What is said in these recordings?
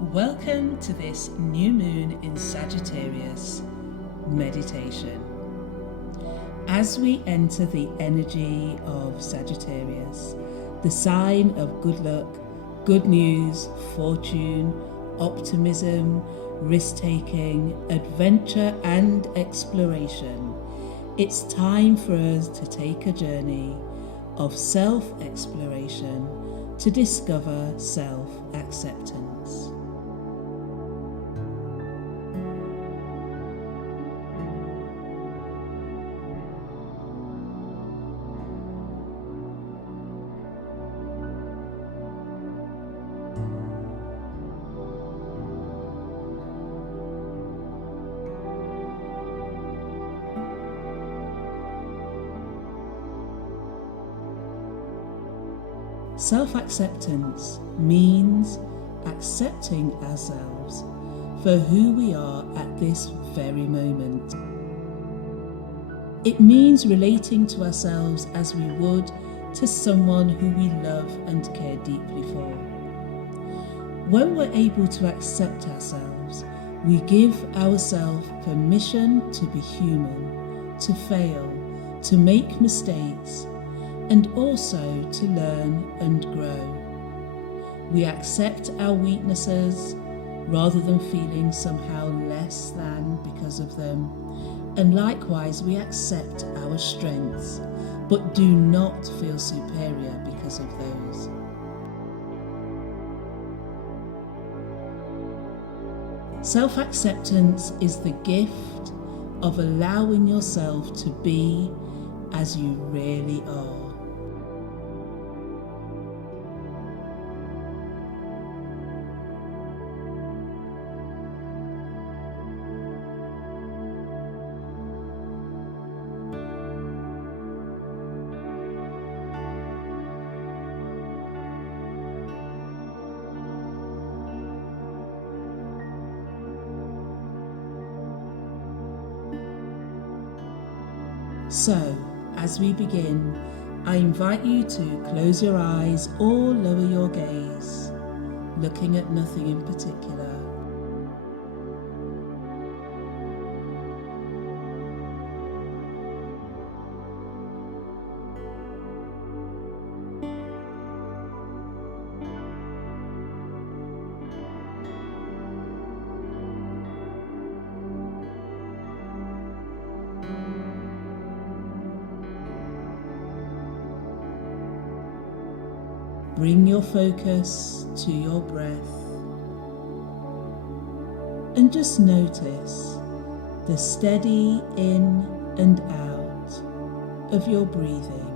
Welcome to this new moon in Sagittarius meditation. As we enter the energy of Sagittarius, the sign of good luck, good news, fortune, optimism, risk-taking, adventure and exploration, it's time for us to take a journey of self-exploration to discover self-acceptance. Self-acceptance means accepting ourselves for who we are at this very moment. It means relating to ourselves as we would to someone who we love and care deeply for. When we're able to accept ourselves, we give ourselves permission to be human, to fail, to make mistakes, and also to learn and grow. We accept our weaknesses rather than feeling somehow less than because of them. And likewise, we accept our strengths, but do not feel superior because of those. Self-acceptance is the gift of allowing yourself to be as you really are. So, as we begin, I invite you to close your eyes or lower your gaze, looking at nothing in particular. Bring your focus to your breath and just notice the steady in and out of your breathing.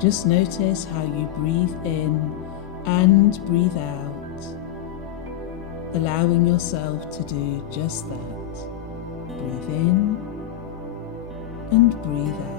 Just notice how you breathe in and breathe out, allowing yourself to do just that. Breathe in and breathe out.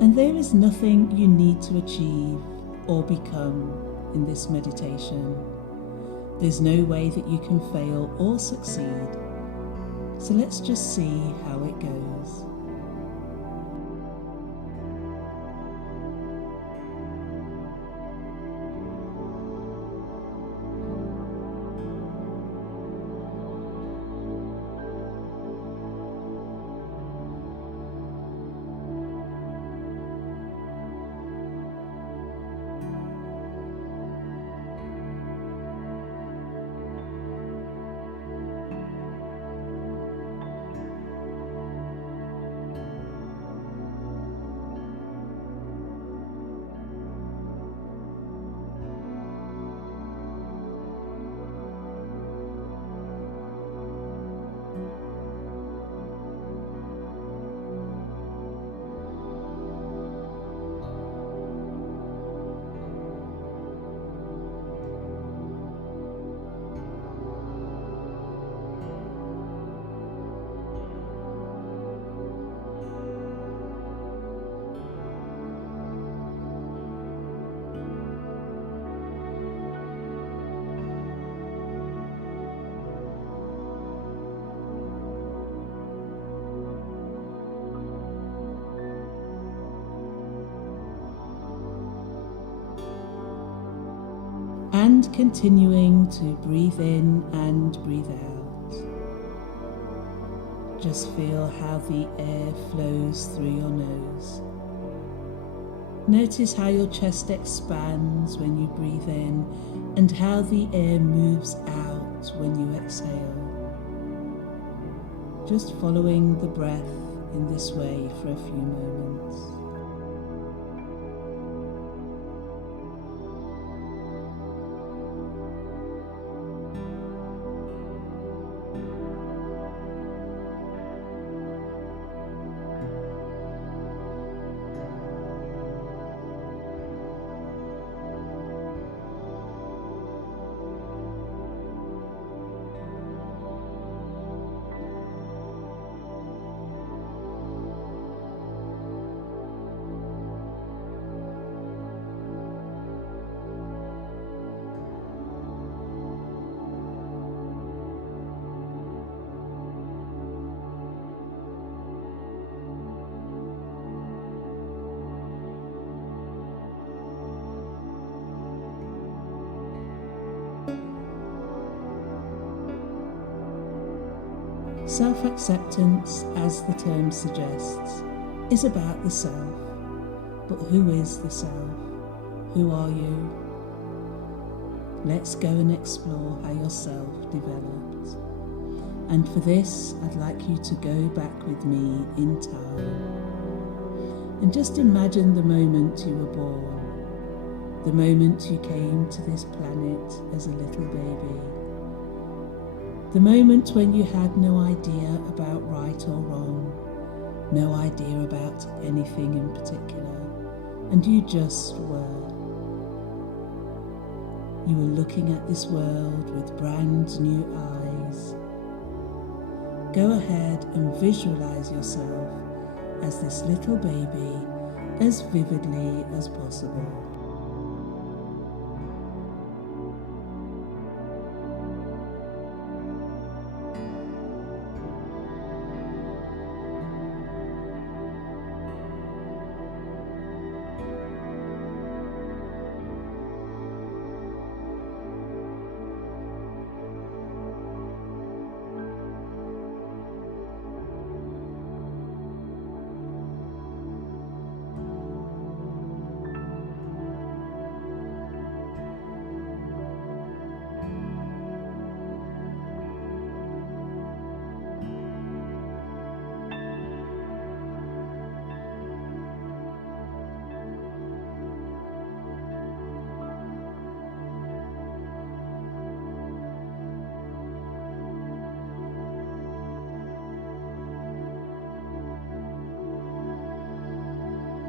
And there is nothing you need to achieve or become in this meditation. There's no way that you can fail or succeed. So let's just see how it goes. And continuing to breathe in and breathe out. Just feel how the air flows through your nose. Notice how your chest expands when you breathe in and how the air moves out when you exhale. Just following the breath in this way for a few moments. Self-acceptance, as the term suggests, is about the self. But who is the self? Who are you? Let's go and explore how your self developed. And for this, I'd like you to go back with me in time. And just imagine the moment you were born, the moment you came to this planet as a little baby. The moment when you had no idea about right or wrong, no idea about anything in particular, and you just were. You were looking at this world with brand new eyes. Go ahead and visualize yourself as this little baby as vividly as possible.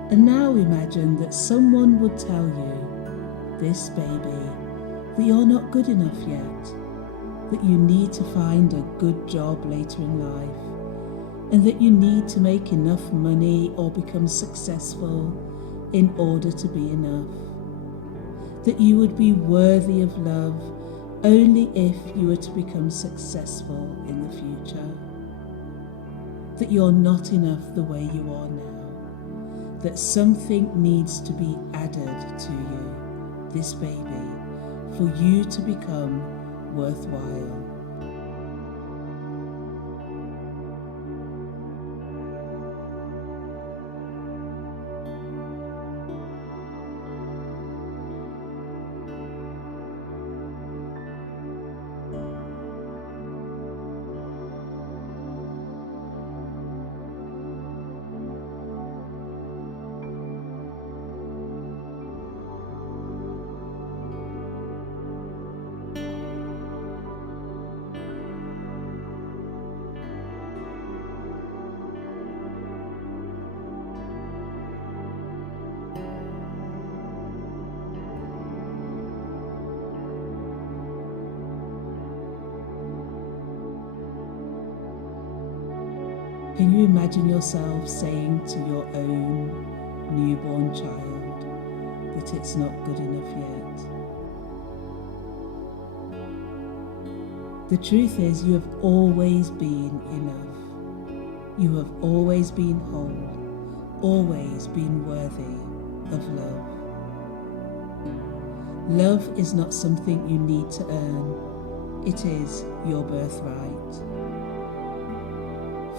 And now imagine that someone would tell you, this baby, that you're not good enough yet, that you need to find a good job later in life, and that you need to make enough money or become successful in order to be enough. That you would be worthy of love only if you were to become successful in the future. That you're not enough the way you are now. That something needs to be added to you, this baby, for you to become worthwhile. Can you imagine yourself saying to your own newborn child that it's not good enough yet? The truth is, you have always been enough. You have always been whole, always been worthy of love. Love is not something you need to earn. It is your birthright.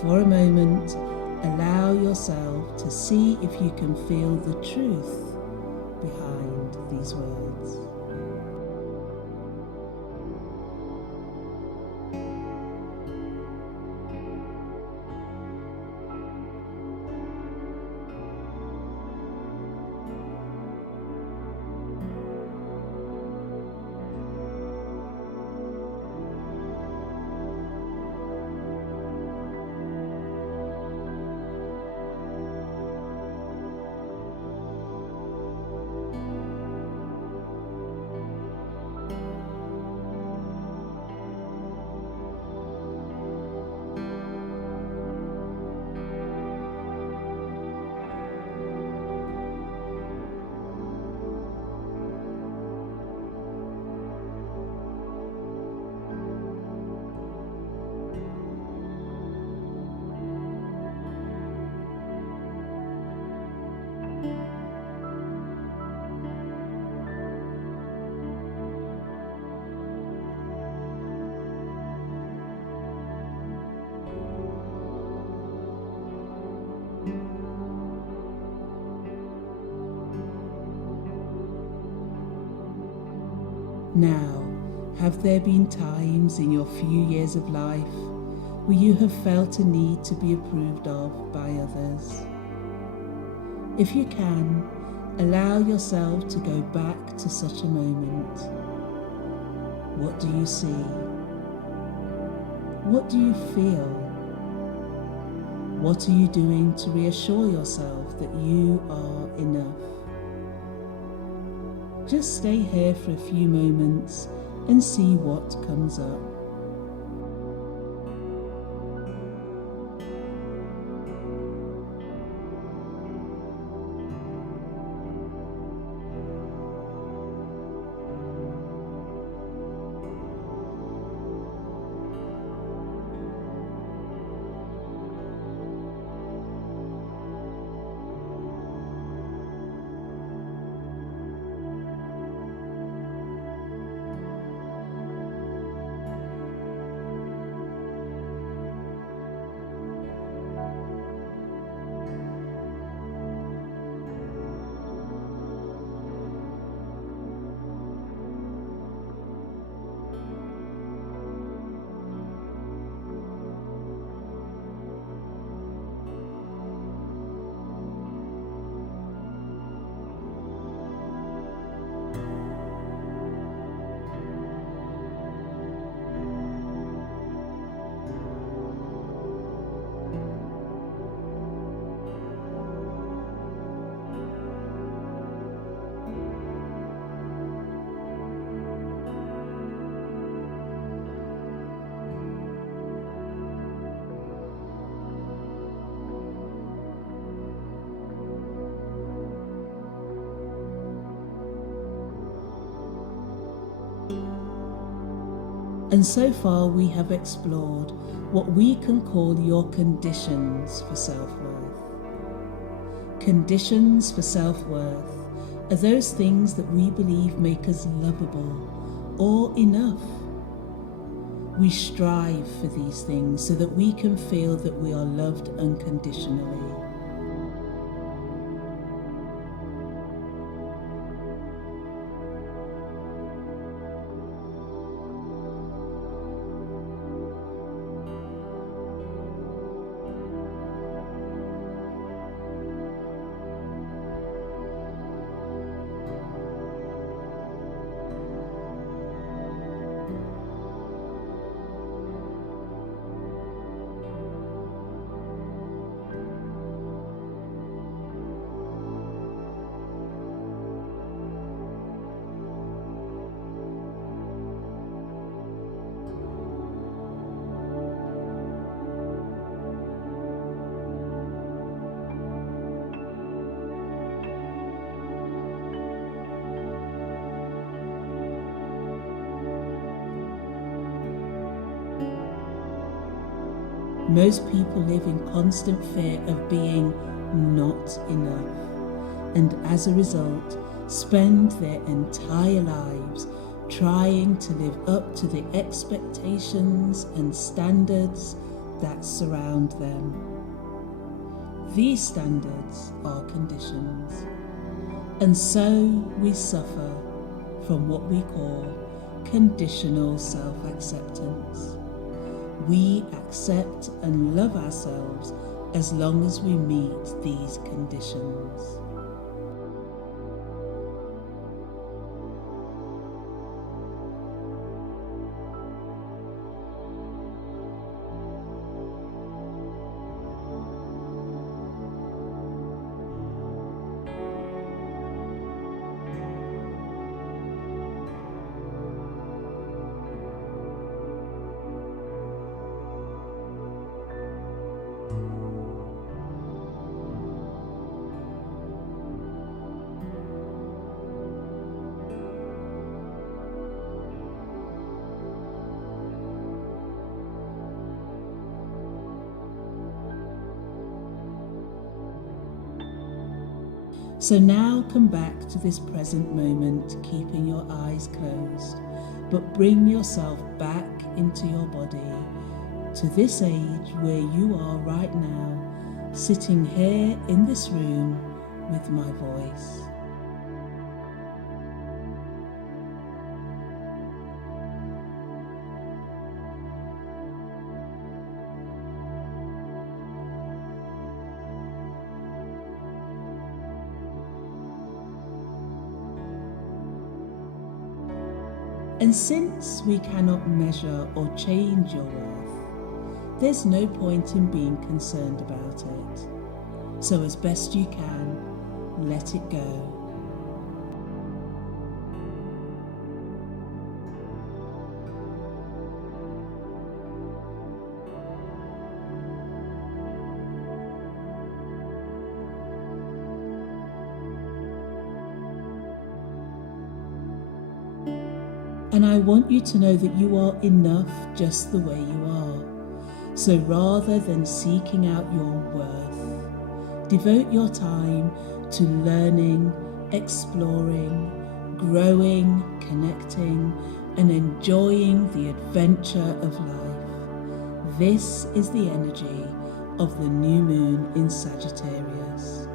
For a moment, allow yourself to see if you can feel the truth behind these words. Now, have there been times in your few years of life where you have felt a need to be approved of by others? If you can, allow yourself to go back to such a moment. What do you see? What do you feel? What are you doing to reassure yourself that you are enough? Just stay here for a few moments and see what comes up. And so far we have explored what we can call your conditions for self-worth. Conditions for self-worth are those things that we believe make us lovable or enough. We strive for these things so that we can feel that we are loved unconditionally. Most people live in constant fear of being not enough, and as a result, spend their entire lives trying to live up to the expectations and standards that surround them. These standards are conditions, and so we suffer from what we call conditional self-acceptance. We accept and love ourselves as long as we meet these conditions. So now come back to this present moment, keeping your eyes closed, but bring yourself back into your body, to this age where you are right now, sitting here in this room with my voice. And since we cannot measure or change your worth, there's no point in being concerned about it. So as best you can, let it go. And I want you to know that you are enough just the way you are. So rather than seeking out your worth, devote your time to learning, exploring, growing, connecting, and enjoying the adventure of life. This is the energy of the new moon in Sagittarius.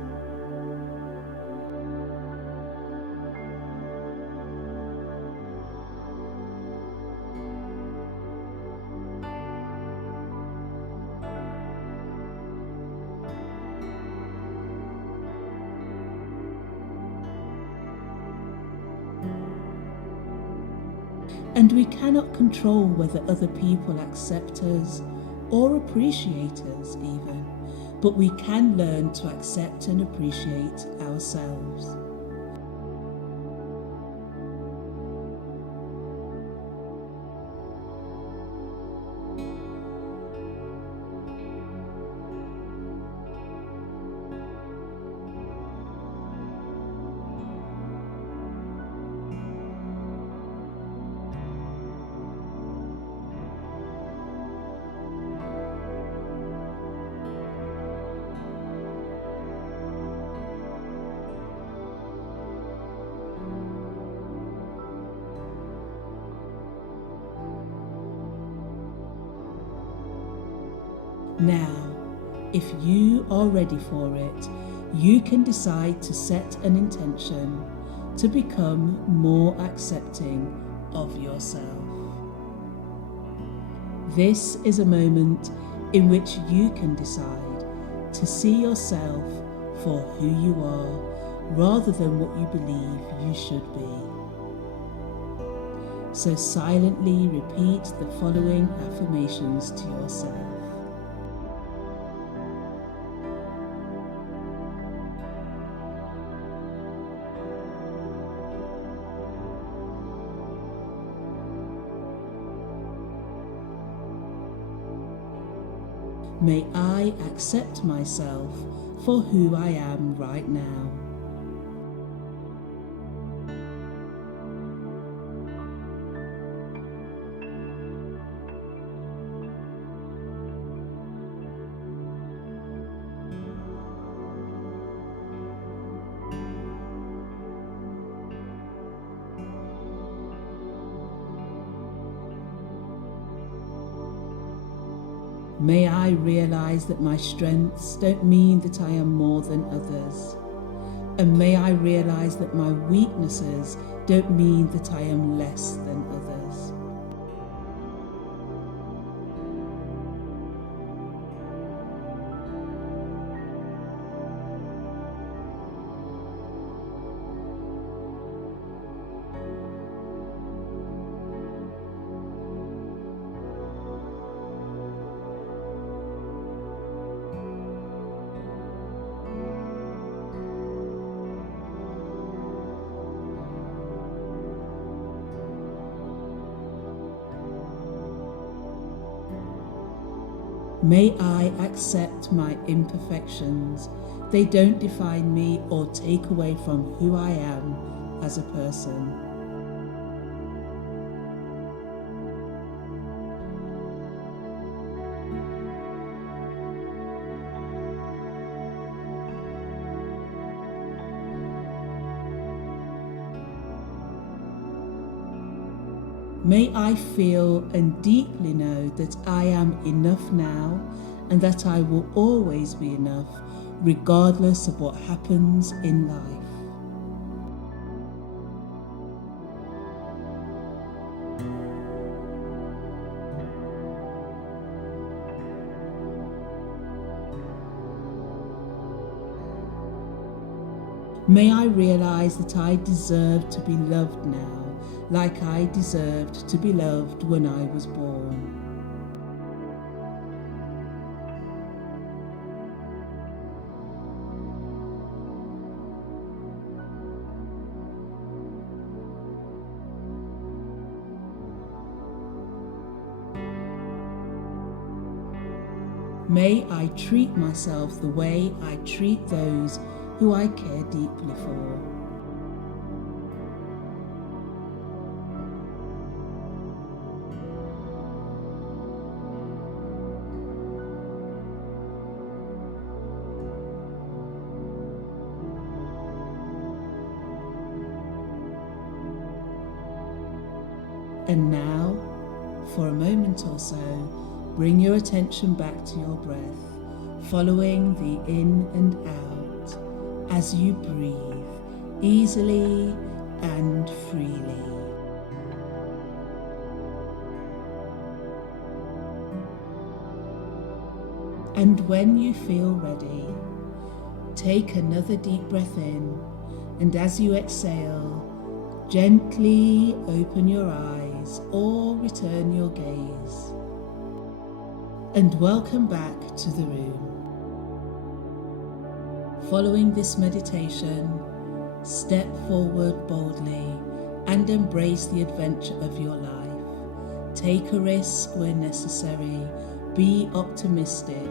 And we cannot control whether other people accept us or appreciate us even, but we can learn to accept and appreciate ourselves. Now, if you are ready for it, you can decide to set an intention to become more accepting of yourself. This is a moment in which you can decide to see yourself for who you are rather than what you believe you should be. So silently repeat the following affirmations to yourself. May I accept myself for who I am right now. May I realize that my strengths don't mean that I am more than others. And may I realize that my weaknesses don't mean that I am less than others. May I accept my imperfections. They don't define me or take away from who I am as a person. May I feel and deeply know that I am enough now and that I will always be enough regardless of what happens in life. May I realize that I deserve to be loved now, like I deserved to be loved when I was born. May I treat myself the way I treat those who I care deeply for. And now, for a moment or so, bring your attention back to your breath, following the in and out as you breathe easily and freely. And when you feel ready, take another deep breath in, and as you exhale, gently open your eyes or return your gaze. And welcome back to the room. Following this meditation, step forward boldly and embrace the adventure of your life. Take a risk where necessary, be optimistic,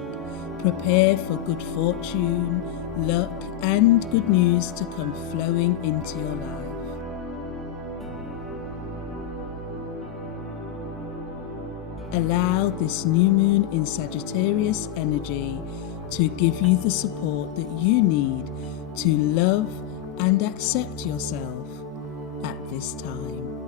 prepare for good fortune, luck and good news to come flowing into your life. Allow this new moon in Sagittarius energy to give you the support that you need to love and accept yourself at this time.